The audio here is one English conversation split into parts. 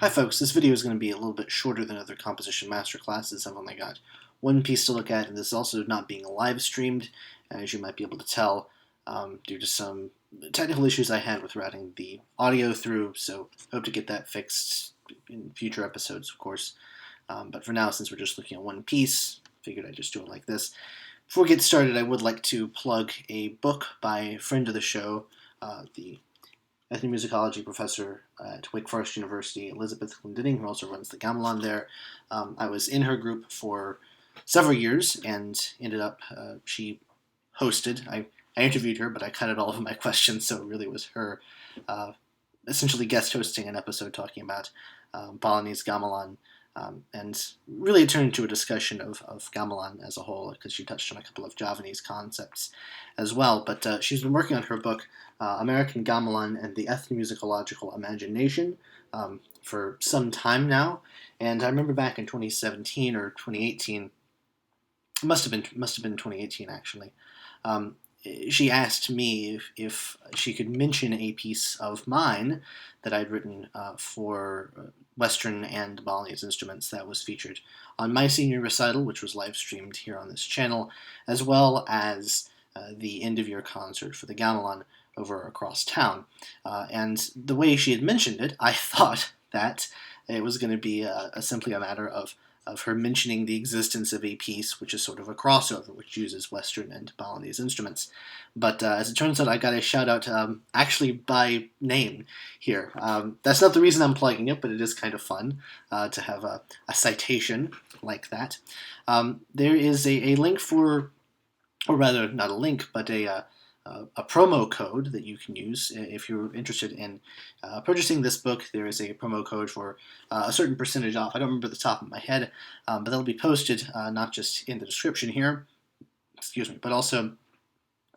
Hi folks, this video is going to be a little bit shorter than other composition masterclasses. I've only got one piece to look at, and this is also not being live streamed, as you might be able to tell, due to some technical issues I had with routing the audio through, so hope to get that fixed in future episodes, of course. But for now, since we're just looking at one piece, figured I'd just do it like this. Before we get started, I would like to plug a book by a friend of the show, the ethnomusicology professor at Wake Forest University, Elizabeth Glendinning, who also runs the Gamelan there. I was in her group for several years and ended up, she hosted. I interviewed her, but I cut out all of my questions, so it really was her essentially guest hosting an episode talking about Balinese gamelan. And really it turned into a discussion of gamelan as a whole, because she touched on a couple of Javanese concepts as well. But she's been working on her book, American Gamelan and the Ethnomusicological Imagination, for some time now. And I remember back in 2017 or 2018, it must have been 2018 actually, she asked me if she could mention a piece of mine that I'd written for Western and Balinese instruments that was featured on my senior recital, which was live streamed here on this channel, as well as the end-of-year concert for the gamelan over across town. And the way she had mentioned it, I thought that it was going to be simply a matter of her mentioning the existence of a piece which is sort of a crossover, which uses Western and Balinese instruments. But as it turns out, I got a shout-out actually by name here. That's not the reason I'm plugging it, but it is kind of fun to have a citation like that. There is a link for, or rather, not a link, but a promo code that you can use if you're interested in purchasing this book. There is a promo code for a certain percentage off. I don't remember the top of my head, but that'll be posted not just in the description here, but also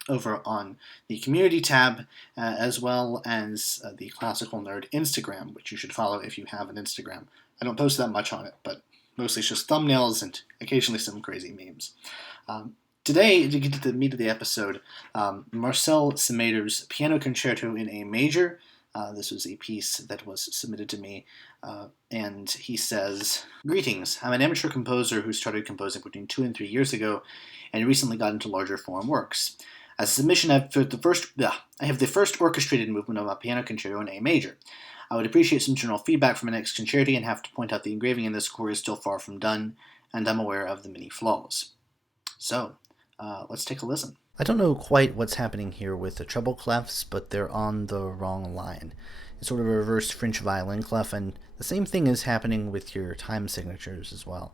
over on the community tab, as well as the Classical Nerd Instagram, which you should follow if you have an Instagram. I don't post that much on it, but mostly it's just thumbnails and occasionally some crazy memes. Today, to get to the meat of the episode, Marcel Simader's Piano Concerto in A Major. This was a piece that was submitted to me, and he says, "Greetings, I'm an amateur composer who started composing between 2 and 3 years ago, and recently got into larger form works. As a submission, I have the first orchestrated movement of a piano concerto in A Major. I would appreciate some general feedback from an ex-concerti and have to point out the engraving in this score is still far from done, and I'm aware of the many flaws." So, let's take a listen. I don't know quite what's happening here with the treble clefs, but they're on the wrong line. It's sort of a reverse French violin clef, and the same thing is happening with your time signatures as well.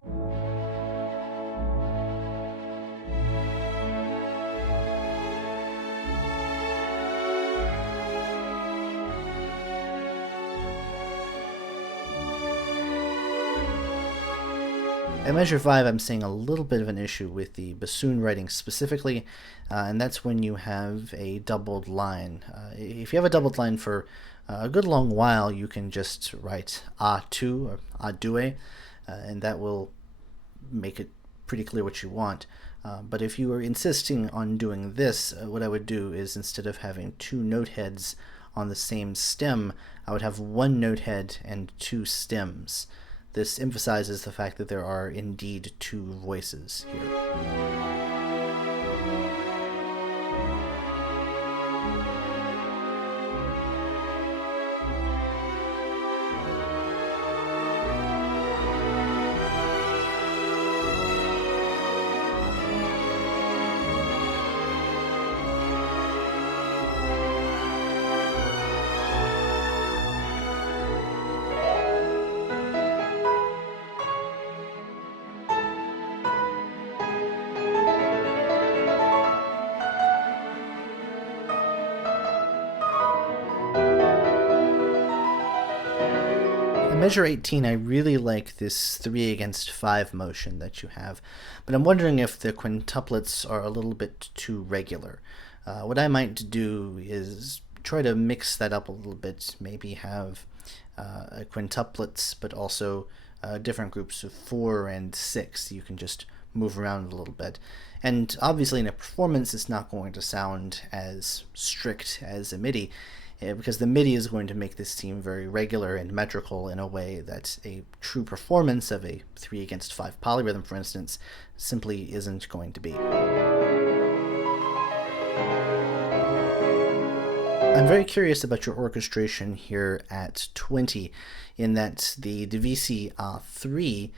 At measure 5, I'm seeing a little bit of an issue with the bassoon writing specifically, and that's when you have a doubled line. If you have a doubled line for a good long while, you can just write A2 or A2, and that will make it pretty clear what you want. But if you are insisting on doing this, what I would do is, instead of having 2 note heads on the same stem, I would have 1 note head and 2 stems. This emphasizes the fact that there are indeed 2 voices here. In measure 18, I really like this 3 against 5 motion that you have, but I'm wondering if the quintuplets are a little bit too regular. What I might do is try to mix that up a little bit, maybe have quintuplets, but also different groups of 4 and 6. You can just move around a little bit. And obviously in a performance, it's not going to sound as strict as a MIDI. because the MIDI is going to make this seem very regular and metrical in a way that a true performance of a 3 against 5 polyrhythm, for instance, simply isn't going to be. I'm very curious about your orchestration here at 20, in that the Divisi A3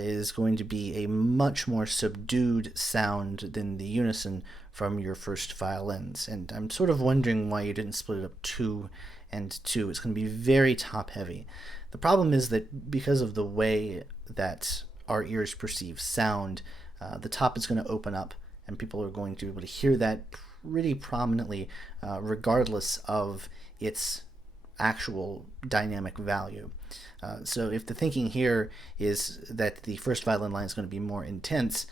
is going to be a much more subdued sound than the unison from your first violins. And I'm sort of wondering why you didn't split it up 2 and 2. It's going to be very top heavy. The problem is that because of the way that our ears perceive sound, the top is going to open up and people are going to be able to hear that pretty prominently, regardless of its actual dynamic value. So if the thinking here is that the first violin line is going to be more intense,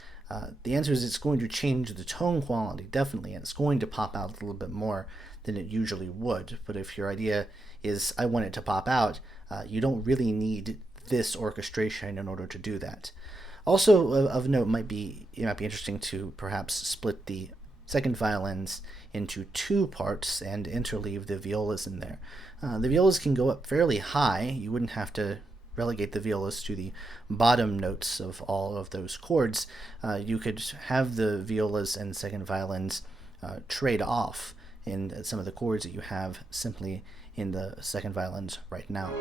the answer is it's going to change the tone quality, definitely, and it's going to pop out a little bit more than it usually would. But if your idea is, I want it to pop out, you don't really need this orchestration in order to do that. Also of note, it might be interesting to perhaps split the second violins into 2 parts and interleave the violas in there. The violas can go up fairly high. You wouldn't have to relegate the violas to the bottom notes of all of those chords. You could have the violas and second violins trade off in some of the chords that you have simply in the second violins right now.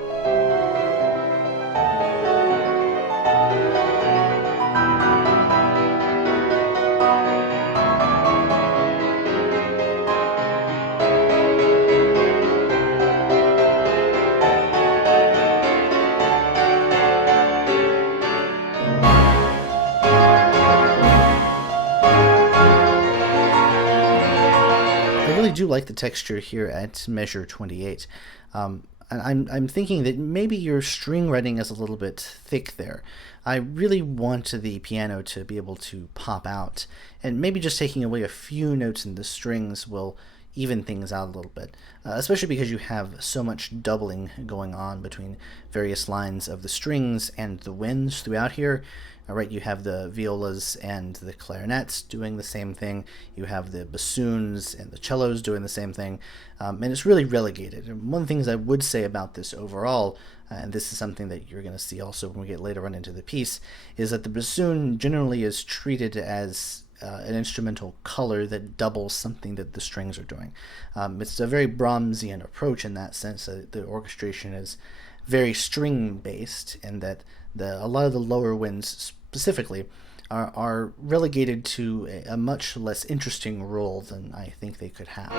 I do like the texture here at measure 28. I'm thinking that maybe your string writing is a little bit thick there. I really want the piano to be able to pop out, and maybe just taking away a few notes in the strings will even things out a little bit, especially because you have so much doubling going on between various lines of the strings and the winds throughout here. Right, you have the violas and the clarinets doing the same thing. You have the bassoons and the cellos doing the same thing. And it's really relegated. And one of the things I would say about this overall, and this is something that you're going to see also when we get later on into the piece, is that the bassoon generally is treated as an instrumental color that doubles something that the strings are doing. It's a very Brahmsian approach in that sense. The orchestration is very string-based, and that a lot of the lower winds specifically are relegated to a much less interesting role than I think they could have.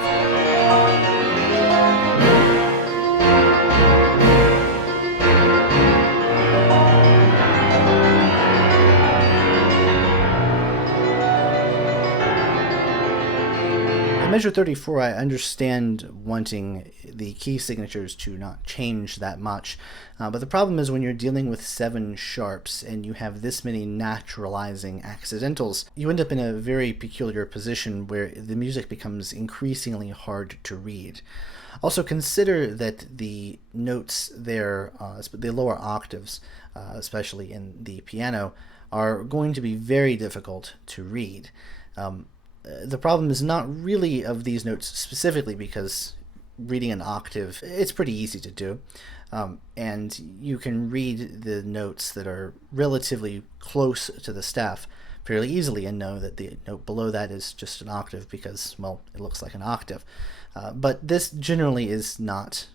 At measure 34, I understand wanting the key signatures to not change that much, but the problem is when you're dealing with 7 sharps and you have this many naturalizing accidentals, you end up in a very peculiar position where the music becomes increasingly hard to read. Also consider that the notes there, the lower octaves, especially in the piano, are going to be very difficult to read. The problem is not really of these notes specifically, because reading an octave, it's pretty easy to do. And you can read the notes that are relatively close to the staff fairly easily and know that the note below that is just an octave because, well, it looks like an octave. But this generally is not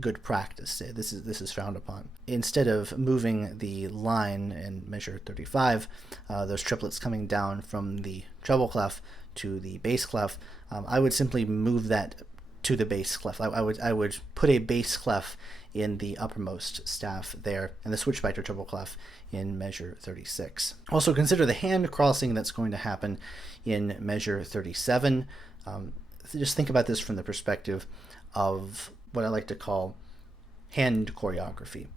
good practice. This is frowned upon. Instead of moving the line in measure 35, those triplets coming down from the treble clef to the bass clef, I would simply move that to the bass clef. I would put a bass clef in the uppermost staff there, and the switch back to treble clef in measure 36. Also consider the hand crossing that's going to happen in measure 37. Just think about this from the perspective of what I like to call hand choreography.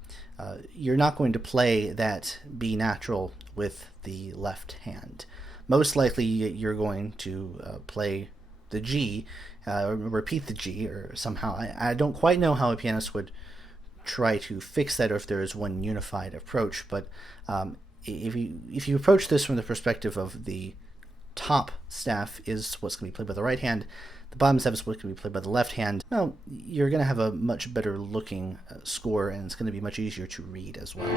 You're not going to play that B natural with the left hand. Most likely you're going to play the G, repeat the G, or somehow. I don't quite know how a pianist would try to fix that, or if there is one unified approach, but if you approach this from the perspective of the top staff is what's going to be played by the right hand, the bottom staff is what's going to be played by the left hand, well, you're going to have a much better looking score, and it's going to be much easier to read as well.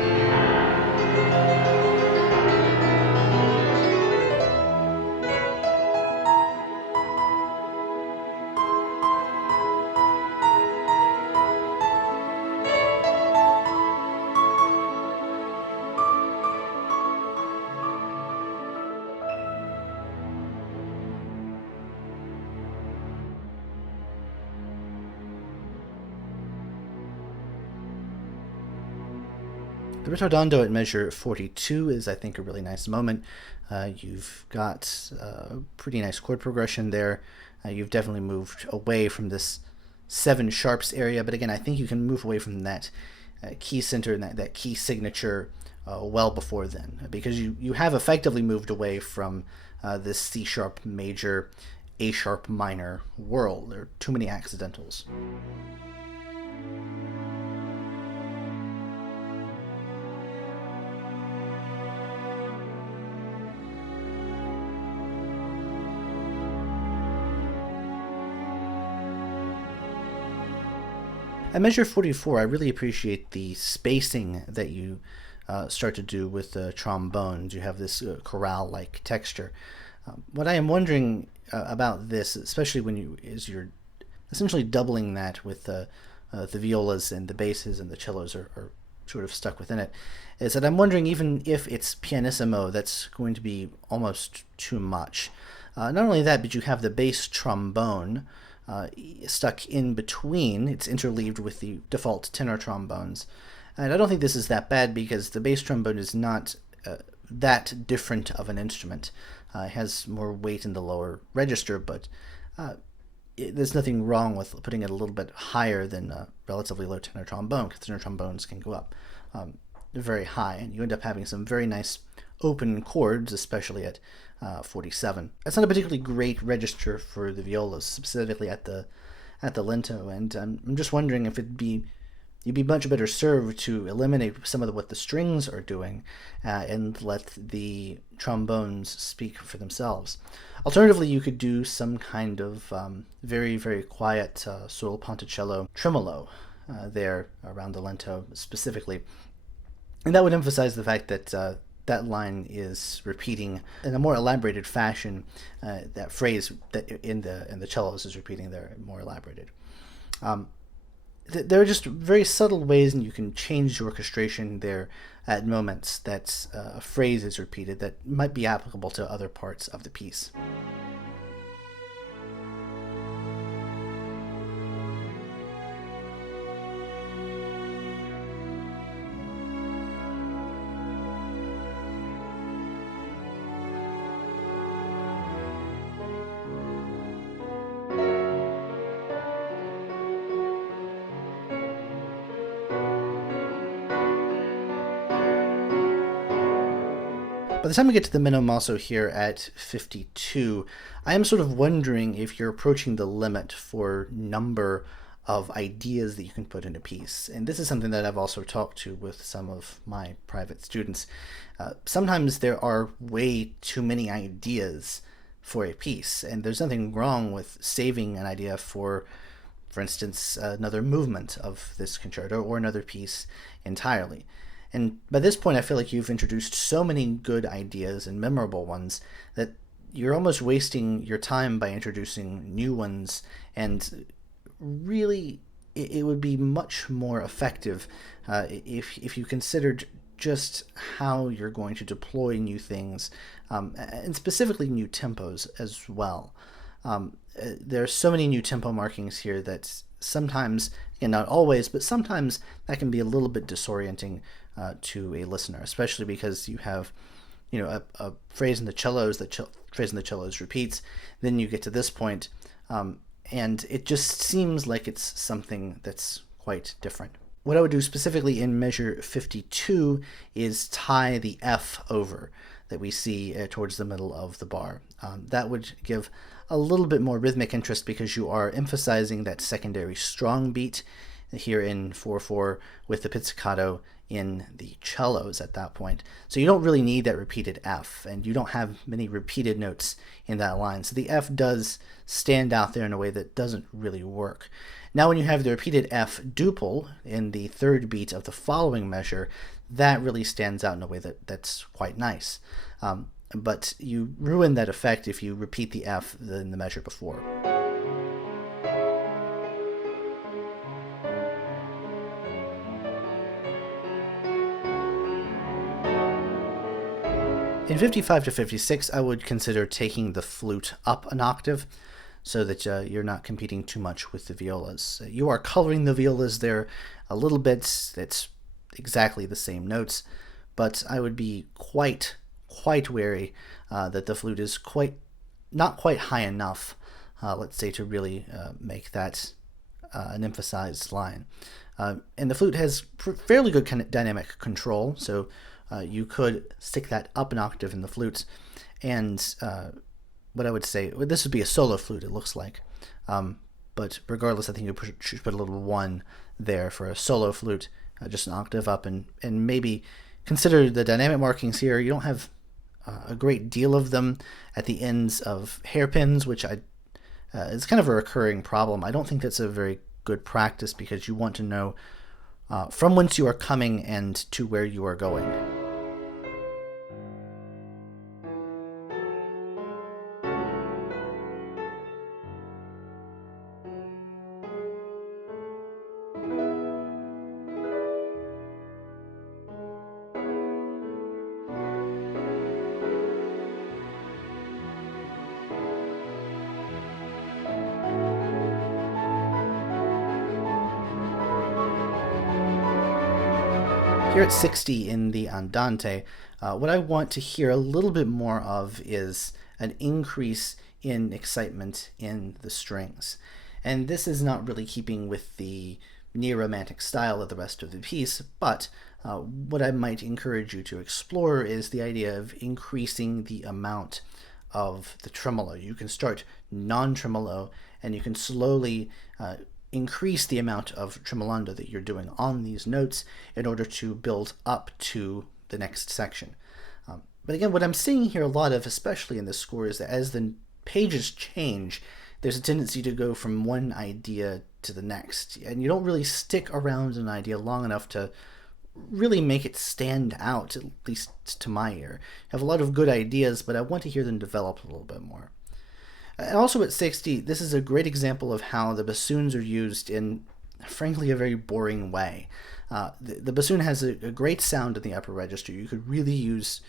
The ritardando at measure 42 is, I think, a really nice moment. You've got a pretty nice chord progression there. You've definitely moved away from this 7 sharps area, but again, I think you can move away from that key center and that key signature well before then, because you have effectively moved away from this C sharp major, A sharp minor world. There are too many accidentals. At measure 44, I really appreciate the spacing that you start to do with the trombones. You have this chorale-like texture. What I am wondering about this, especially when you're essentially doubling that with the violas and the basses and the cellos are sort of stuck within it, is that I'm wondering, even if it's pianissimo, that's going to be almost too much. Not only that, but you have the bass trombone stuck in between. It's interleaved with the default tenor trombones. And I don't think this is that bad, because the bass trombone is not that different of an instrument. It has more weight in the lower register, but there's nothing wrong with putting it a little bit higher than a relatively low tenor trombone, because tenor trombones can go up very high, and you end up having some very nice open chords, especially at 47. That's not a particularly great register for the violas, specifically at the lento, and I'm just wondering if you'd be much better served to eliminate some of what the strings are doing and let the trombones speak for themselves. Alternatively, you could do some kind of very, very quiet sul ponticello tremolo there around the lento specifically, and that would emphasize the fact that that line is repeating in a more elaborated fashion. That phrase that in the cellos is repeating there, more elaborated. There are just very subtle ways and you can change the orchestration there at moments that a phrase is repeated that might be applicable to other parts of the piece. By the time we get to the minimum also here at 52, I am sort of wondering if you're approaching the limit for number of ideas that you can put in a piece. And this is something that I've also talked to with some of my private students. Sometimes there are way too many ideas for a piece, and there's nothing wrong with saving an idea for instance, another movement of this concerto or another piece entirely. And by this point, I feel like you've introduced so many good ideas and memorable ones that you're almost wasting your time by introducing new ones. And really, it would be much more effective if you considered just how you're going to deploy new things, and specifically new tempos as well. There are so many new tempo markings here that sometimes, again, not always, but sometimes that can be a little bit disorienting to a listener, especially because you have, a phrase in the cellos, phrase in the cellos repeats, then you get to this point, and it just seems like it's something that's quite different. What I would do specifically in measure 52 is tie the F over that we see towards the middle of the bar. That would give a little bit more rhythmic interest because you are emphasizing that secondary strong beat here in 4/4 with the pizzicato in the cellos at that point. So you don't really need that repeated F, and you don't have many repeated notes in that line. So the F does stand out there in a way that doesn't really work. Now when you have the repeated F duple in the third beat of the following measure, that really stands out in a way that's quite nice. But you ruin that effect if you repeat the F in the measure before. In 55 to 56, I would consider taking the flute up an octave so that you're not competing too much with the violas. You are coloring the violas there a little bit. It's exactly the same notes, but I would be quite wary that the flute is not quite high enough, let's say, to really make that an emphasized line. And the flute has fairly good kind of dynamic control, so you could stick that up an octave in the flutes. And what I would say, this would be a solo flute, it looks like. But regardless, I think you should put a little 1 there for a solo flute, just an octave up, and maybe consider the dynamic markings here. You don't have a great deal of them at the ends of hairpins, which is kind of a recurring problem. I don't think that's a very good practice because you want to know from whence you are coming and to where you are going. Here at 60 in the Andante, what I want to hear a little bit more of is an increase in excitement in the strings. And this is not really keeping with the neo-romantic style of the rest of the piece, but what I might encourage you to explore is the idea of increasing the amount of the tremolo. You can start non-tremolo, and you can slowly increase the amount of tremolando that you're doing on these notes in order to build up to the next section. But again, what I'm seeing here a lot of, especially in this score, is that as the pages change, there's a tendency to go from one idea to the next, and you don't really stick around an idea long enough to really make it stand out, at least to my ear. I have a lot of good ideas, but I want to hear them develop a little bit more. And also at 60, this is a great example of how the bassoons are used in, frankly, a very boring way. The bassoon has a great sound in the upper register. You could really use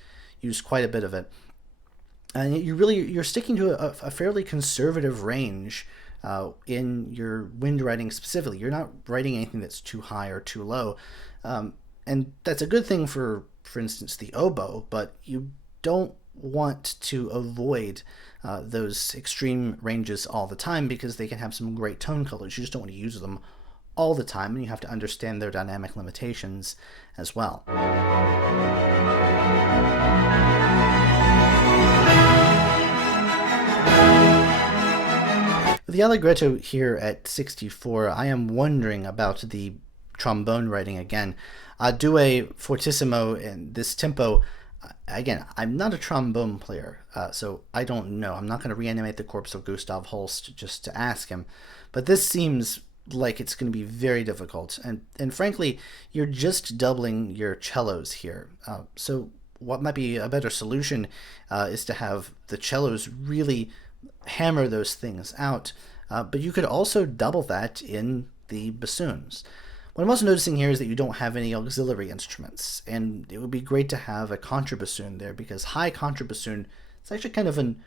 quite a bit of it. And you're sticking to a fairly conservative range in your wind writing specifically. You're not writing anything that's too high or too low. And that's a good thing for instance, the oboe, but you don't want to avoid those extreme ranges all the time because they can have some great tone colors. You just don't want to use them all the time, and you have to understand their dynamic limitations as well. The allegretto here at 64, I am wondering about the trombone writing again. Due fortissimo in this tempo. Again, I'm not a trombone player, so I don't know. I'm not going to reanimate the corpse of Gustav Holst just to ask him. But this seems like it's going to be very difficult. And frankly, you're just doubling your cellos here. So what might be a better solution is to have the cellos really hammer those things out. But you could also double that in the bassoons. What I'm also noticing here is that you don't have any auxiliary instruments, and it would be great to have a contrabassoon there because high contrabassoon is actually kind of an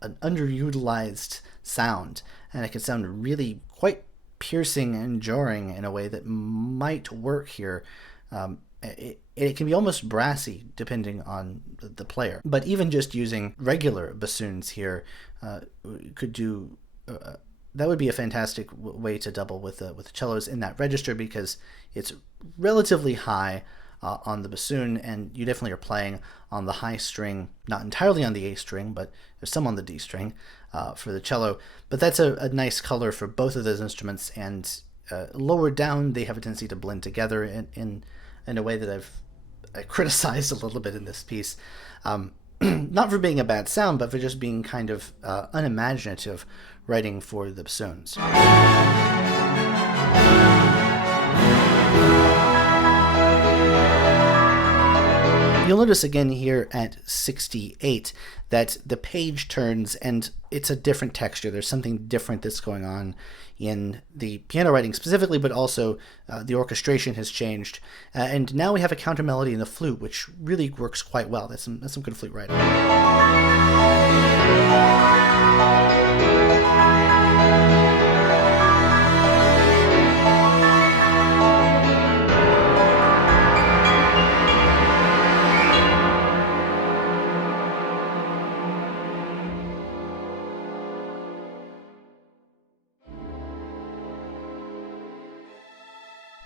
underutilized sound, and it can sound really quite piercing and jarring in a way that might work here. It can be almost brassy depending on the player, but even just using regular bassoons here could do. That would be a fantastic way to double with the cellos in that register because it's relatively high on the bassoon, and you definitely are playing on the high string, not entirely on the A string, but there's some on the D string for the cello. But that's a nice color for both of those instruments, and lower down, they have a tendency to blend together in a way that I criticized a little bit in this piece. Not for being a bad sound, but for just being kind of unimaginative writing for the bassoons. You'll notice again here at 68 that the page turns and it's a different texture. There's something different that's going on in the piano writing specifically, but also the orchestration has changed. And now we have a counter melody in the flute, which really works quite well. That's some good flute writing.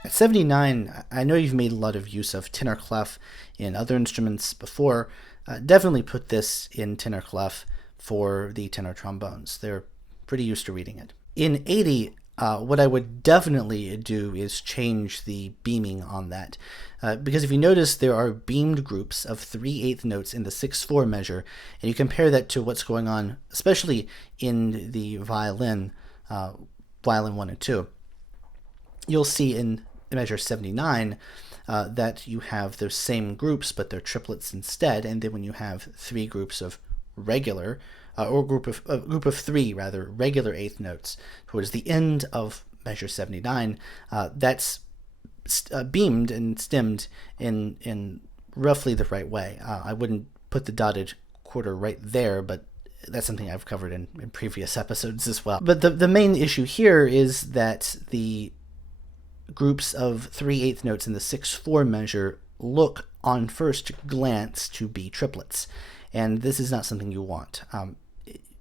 At 79, I know you've made a lot of use of tenor clef in other instruments before. Definitely put this in tenor clef for the tenor trombones. They're pretty used to reading it. In 80, what I would definitely do is change the beaming on that. Because if you notice, there are beamed groups of 3/8 notes in the 6/4 measure, and you compare that to what's going on, especially in the violin 1 and 2. You'll see in measure 79 that you have those same groups, but they're triplets instead. And then when you have 3 groups of regular, or group of 3 rather, regular 8th notes towards the end of measure 79, that's beamed and stemmed in roughly the right way. I wouldn't put the dotted quarter right there, but that's something I've covered in previous episodes as well. But the main issue here is that the groups of 3/8 notes in the 6/4 measure look on first glance to be triplets, and this is not something you want.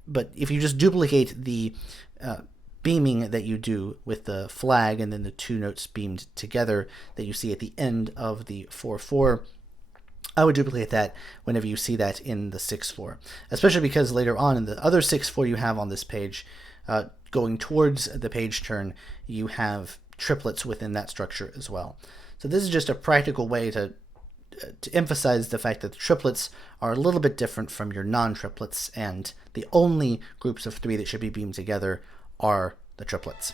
But if you just duplicate the beaming that you do with the flag and then the 2 notes beamed together that you see at the end of the 4/4, I would duplicate that whenever you see that in the 6/4, especially because later on in the other 6/4 you have on this page, going towards the page turn, you have triplets within that structure as well. So this is just a practical way to emphasize the fact that the triplets are a little bit different from your non-triplets, and the only groups of 3 that should be beamed together are the triplets.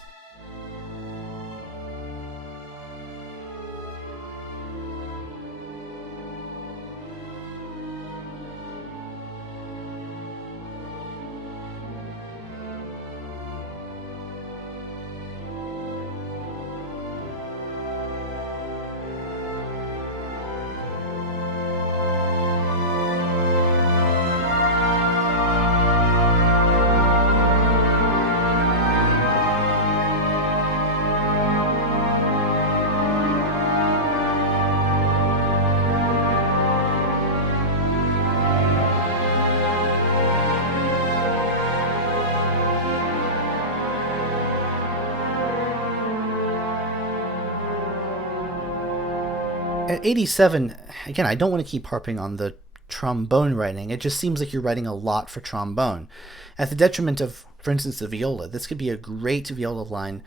At 87, again, I don't want to keep harping on the trombone writing. It just seems like you're writing a lot for trombone, at the detriment of, for instance, the viola. This could be a great viola line.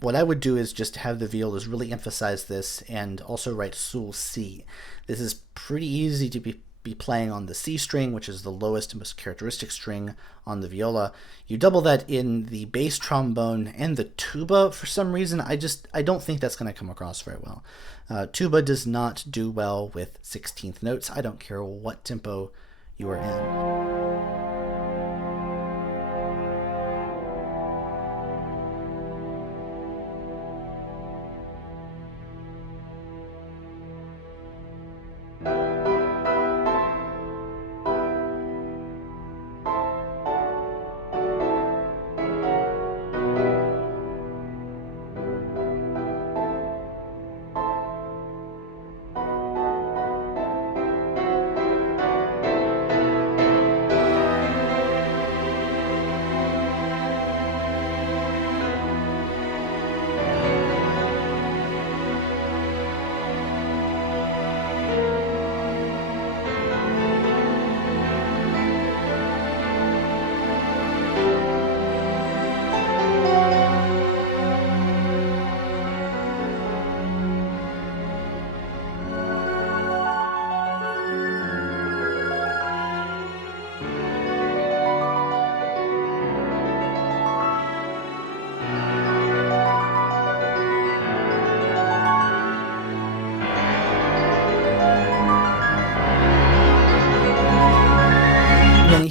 What I would do is just have the violas really emphasize this and also write sul C. This is pretty easy to be playing on the C string, which is the lowest and most characteristic string on the viola. You double that in the bass trombone and the tuba. For some reason, I don't think that's going to come across very well. Tuba does not do well with 16th notes. I don't care what tempo you are in.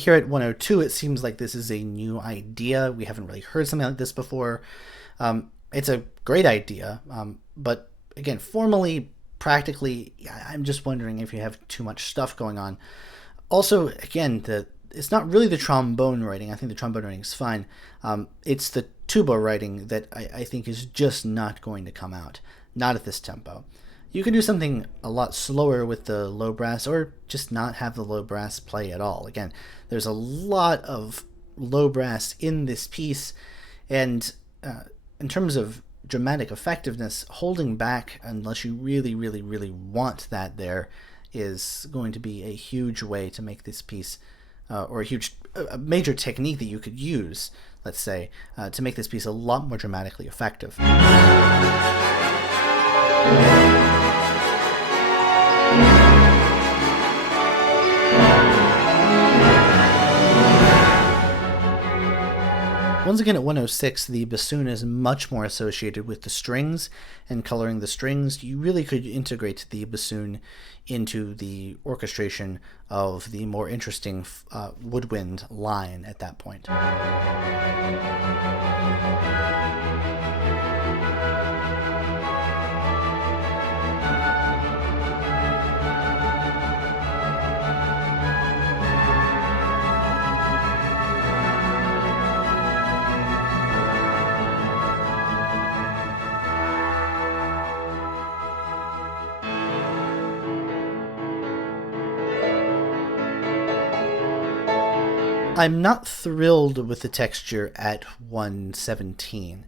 here at 102, it seems like this is a new idea. We haven't really heard something like this before. It's a great idea, but again, formally, practically, I'm just wondering if you have too much stuff going on. Also, again, it's not really the trombone writing. I think the trombone writing is fine. It's the tuba writing that I think is just not going to come out. Not at this tempo. You can do something a lot slower with the low brass, or just not have the low brass play at all. Again, there's a lot of low brass in this piece, and in terms of dramatic effectiveness, holding back unless you really, really, really want that there is going to be a huge way to make this piece, or a major technique that you could use, let's say, to make this piece a lot more dramatically effective. Once again, at 106, the bassoon is much more associated with the strings and coloring the strings. You really could integrate the bassoon into the orchestration of the more interesting woodwind line at that point. I'm not thrilled with the texture at 117.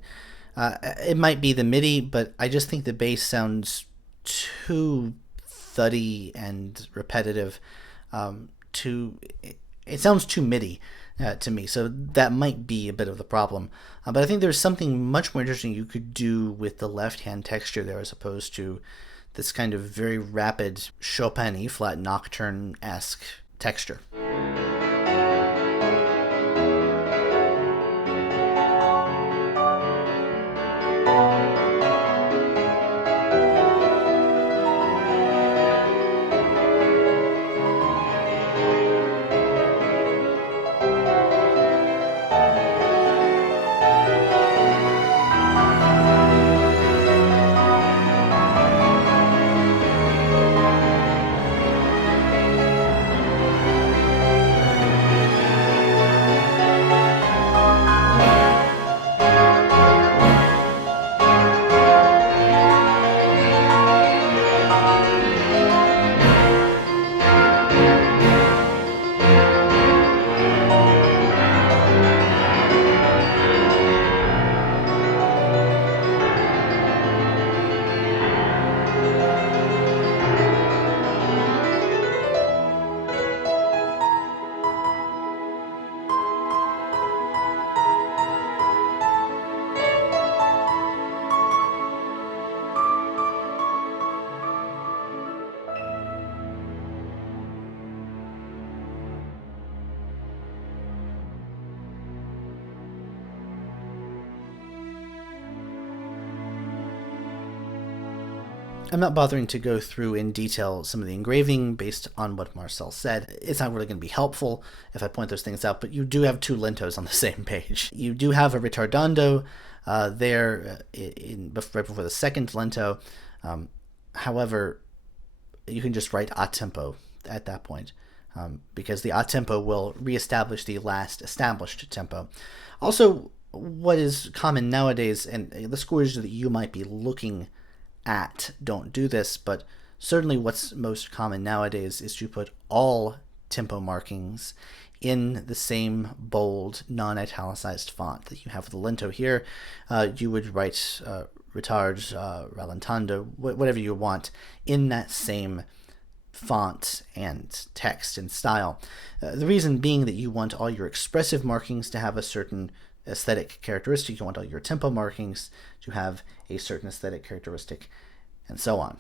It might be the MIDI, but I just think the bass sounds too thuddy and repetitive. It sounds too MIDI to me, so that might be a bit of the problem. But I think there's something much more interesting you could do with the left-hand texture there, as opposed to this kind of very rapid Chopin E-flat nocturne-esque texture. I'm not bothering to go through in detail some of the engraving based on what Marcel said. It's not really going to be helpful if I point those things out, but you do have two lentos on the same page. You do have a ritardando there right before the second lento. However, you can just write a tempo at that point, because the a tempo will reestablish the last established tempo. Also, what is common nowadays, and the scores that you might be looking at don't do this, but certainly what's most common nowadays is to put all tempo markings in the same bold, non-italicized font that you have with the lento here. You would write retard, rallentando, whatever you want, in that same font and text and style. The reason being that you want all your expressive markings to have a certain aesthetic characteristic. You want all your tempo markings to have a certain aesthetic characteristic, and so on.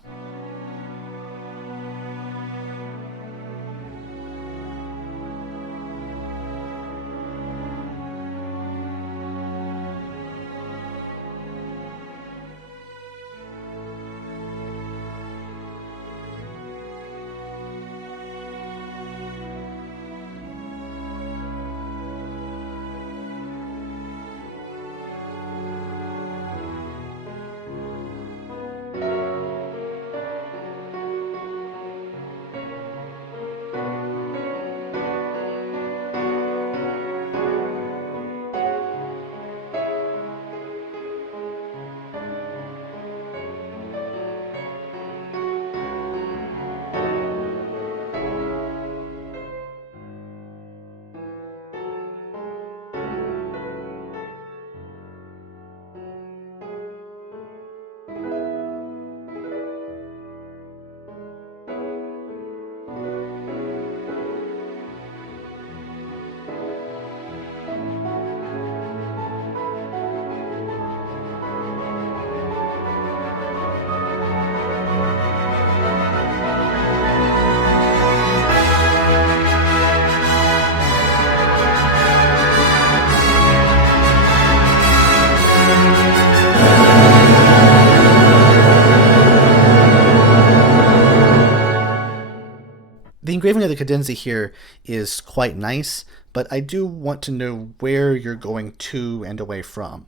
engraving of the cadenza here is quite nice, but I do want to know where you're going to and away from.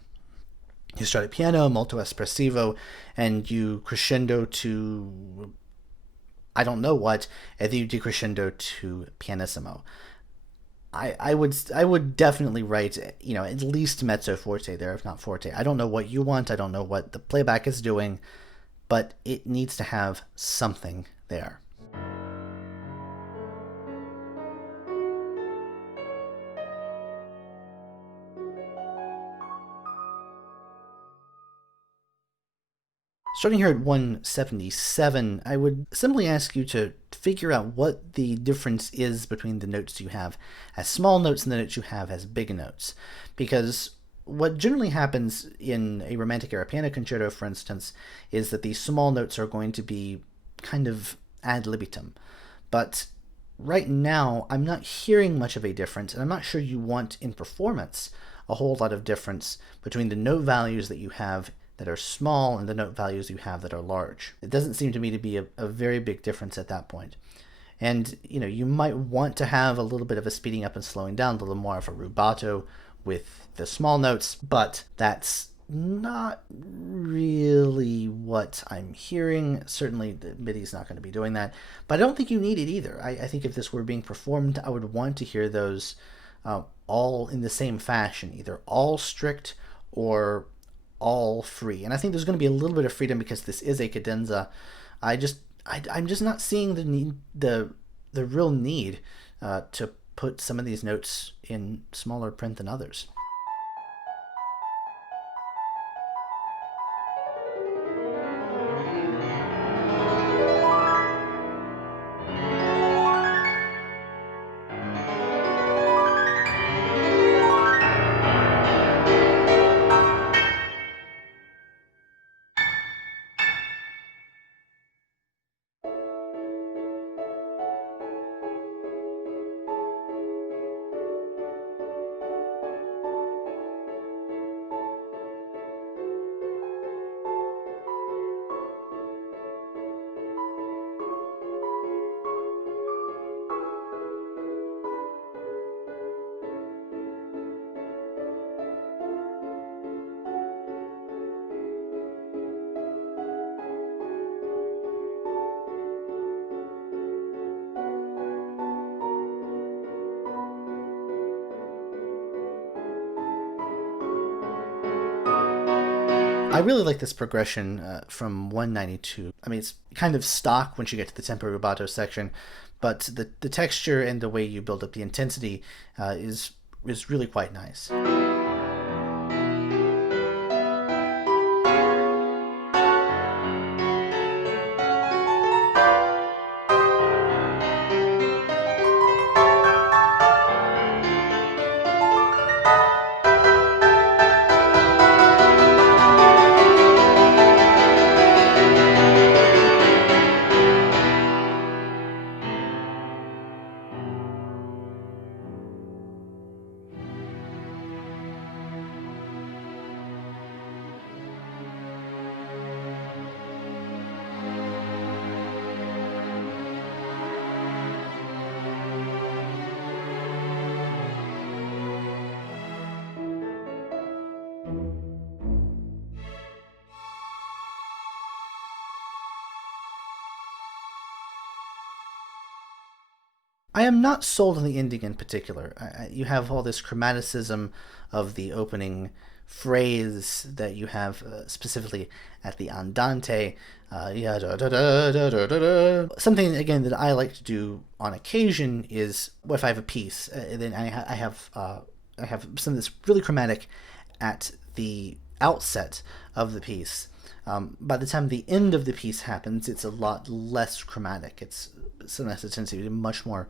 You start at piano, molto espressivo, and you crescendo to I don't know what, and then you decrescendo to pianissimo. I would definitely write at least mezzo forte there, if not forte. I don't know what you want. I don't know what the playback is doing, but it needs to have something there. Starting here at 177, I would simply ask you to figure out what the difference is between the notes you have as small notes and the notes you have as big notes. Because what generally happens in a Romantic era piano concerto, for instance, is that these small notes are going to be kind of ad libitum. But right now, I'm not hearing much of a difference, and I'm not sure you want in performance a whole lot of difference between the note values that you have that are small and the note values you have that are large. It doesn't seem to me to be a very big difference at that point. And you might want to have a little bit of a speeding up and slowing down, a little more of a rubato with the small notes, but that's not really what I'm hearing. Certainly the MIDI's not going to be doing that, but I don't think you need it either. I think if this were being performed, I would want to hear those all in the same fashion, either all strict or all free. And I think there's going to be a little bit of freedom because this is a cadenza. I'm just not seeing the need, the real need to put some of these notes in smaller print than others. I really like this progression from 192. I mean, it's kind of stock once you get to the tempo rubato section, but the texture and the way you build up the intensity is really quite nice. I am not sold on the ending in particular. You have all this chromaticism of the opening phrase that you have specifically at the andante. Something again that I like to do on occasion is if I have a piece, then I have something that's really chromatic at the outset of the piece. By the time the end of the piece happens, it's a lot less chromatic. It's sometimes a tendency to be much more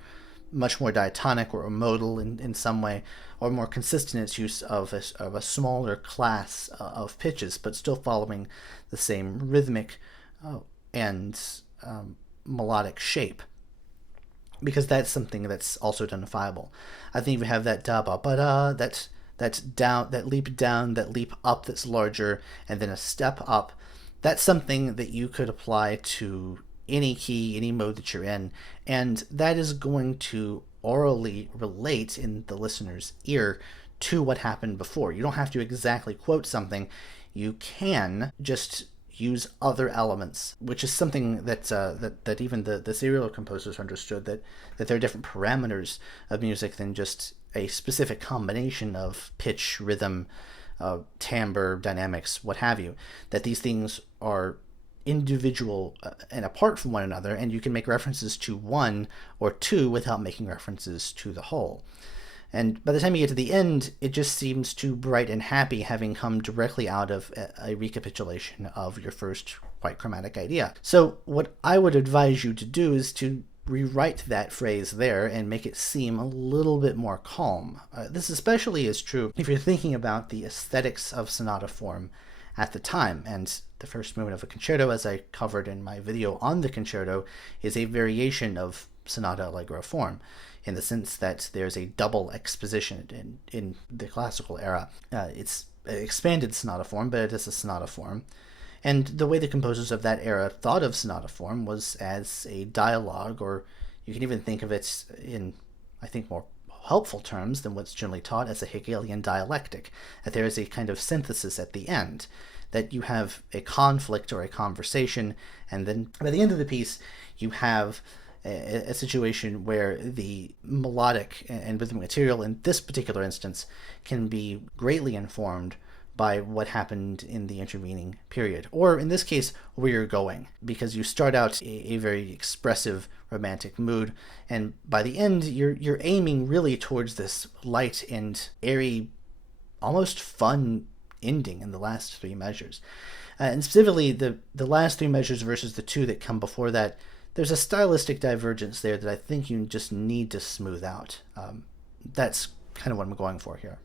diatonic or modal in some way, or more consistent in its use of a smaller class of pitches, but still following the same rhythmic and melodic shape. Because that's something that's also identifiable. I think we have that da ba ba da, that down, that leap down, that leap up that's larger, and then a step up. That's something that you could apply to any key, any mode that you're in, and that is going to orally relate in the listener's ear to what happened before. You don't have to exactly quote something. You can just use other elements, which is something that even the serial composers understood, that there are different parameters of music than just a specific combination of pitch, rhythm, timbre, dynamics, what have you. That these things are individual and apart from one another, and you can make references to one or two without making references to the whole. And by the time you get to the end, it just seems too bright and happy, having come directly out of a recapitulation of your first quite chromatic idea. So what I would advise you to do is to rewrite that phrase there and make it seem a little bit more calm. This especially is true if you're thinking about the aesthetics of sonata form at the time. And the first movement of a concerto, as I covered in my video on the concerto, is a variation of sonata allegro form, in the sense that there's a double exposition in the classical era. It's an expanded sonata form, but it is a sonata form. And the way the composers of that era thought of sonata form was as a dialogue, or you can even think of it in, I think, more helpful terms than what's generally taught, as a Hegelian dialectic, that there is a kind of synthesis at the end, that you have a conflict or a conversation, and then by the end of the piece you have a situation where the melodic and rhythmic material in this particular instance can be greatly informed by what happened in the intervening period, or in this case, where you're going, because you start out a very expressive romantic mood, and by the end you're aiming really towards this light and airy, almost fun ending in the last three measures. And specifically the last three measures versus the two that come before that, there's a stylistic divergence there that I think you just need to smooth out. That's kind of what I'm going for here.